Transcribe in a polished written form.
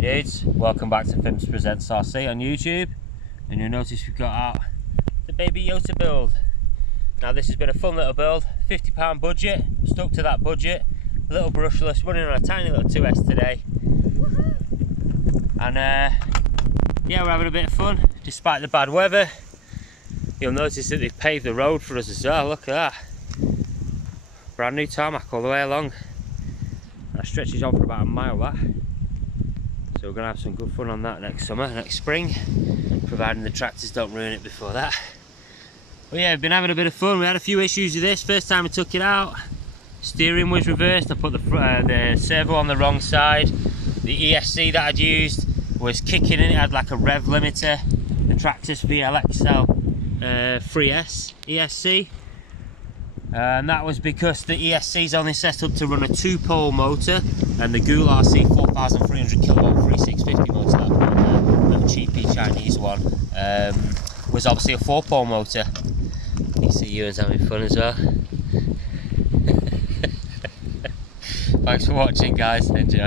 Hey dudes, welcome back to Films Presents RC on YouTube, and you'll notice we've got out the baby Yota build. Now this has been a fun little build, £50 budget, stuck to that budget, a little brushless, running on a tiny little 2S today. And yeah, we're having a bit of fun despite the bad weather. You'll notice that they've paved the road for us as well, look at that. Brand new tarmac all the way along. That stretches on for about a mile, that. So we're going to have some good fun on that next summer, next spring, providing the tractors don't ruin it before that. But yeah, we've been having a bit of fun. We had a few issues with this. First time we took it out, steering was reversed. I put the servo on the wrong side. The ESC that I'd used was kicking in. It had like a rev limiter. The Traxxas VLXL 3S ESC. And that was because the ESC is only set up to run a 2-pole motor, and the Ghoul RC 4300 kilowatt 3650 motor, that little cheapy Chinese one, was obviously a 4-pole motor. You see Ewan's having fun as well. Thanks for watching, guys. Enjoy.